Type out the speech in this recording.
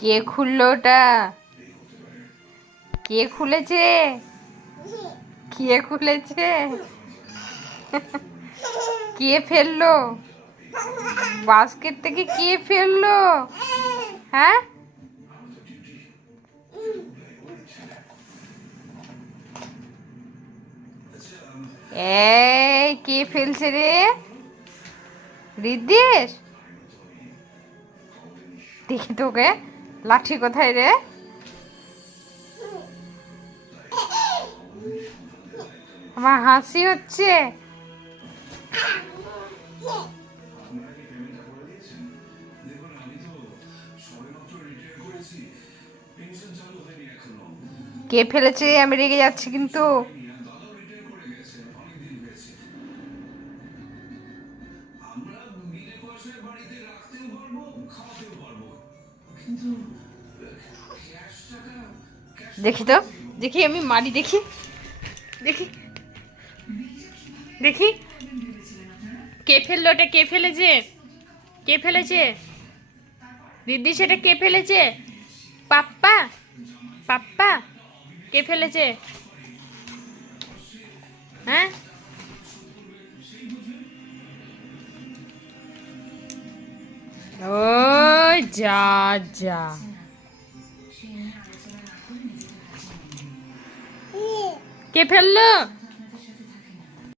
কে খুললো ওটা? কে খুলেছে? কে খুলেছে? কে ফেললো? বাস্কেট থেকে কে ফেললো? হ্যাঁ, এই কে ফেলছে রে? রিদ্ধির, দেখি তোকে। লাঠি কোথায় রে? আমার হাসি হচ্ছে। কে ফেলেছে? আমি রেগে যাচ্ছি কিন্তু। দেখি তো, দেখি আমি মারি, দেখি দেখি দেখি কে ফেললো ওটা? কে ফেলেছে? কে ফেলেছে? দিদি, সেটা কে ফেলেছে? পাপ্পা? পাপ্পা কে ফেলেছে? হ্যাঁ, ও যা যা, কে ফেললো?